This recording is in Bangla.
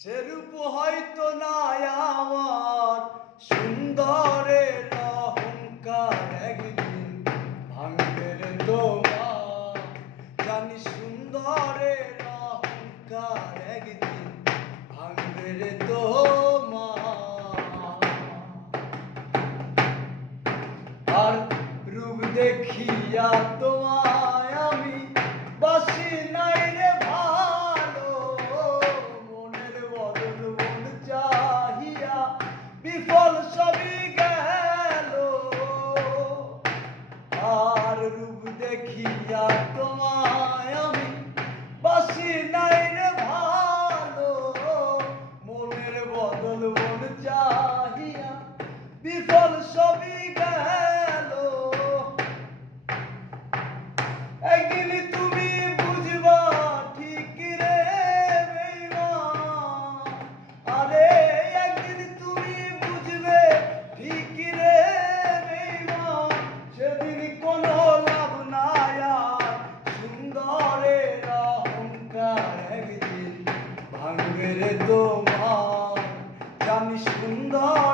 সেরূপ হয়তো নাই আমার সুন্দরের অহংকার, একদিন ভাঙবে রে তোমার। জানি সুন্দরের অহংকার একদিন ভাঙবে রে তোমার। আর রূপ দেখিয়া তোমায় আমি বাসি নাই রে ভালো, মনের বদল মন চাহিয়া বিফল সবই গেল। আর রূপ দেখিয়া তোমায় আমি বাসি নাই রে ভালো, মনের বদল মন চাহিয়া বিফল সবই গেল। একদিন তুমি বুঝবা ঠিক রে বেঈমান, আরে একদিন তুমি বুঝবে ঠিক রে বেঈমান, সেদিন কোনো লাভ নাই আর সুন্দরের অহংকার একদিন ভাঙবে রে তোমার। জানি সুন্দর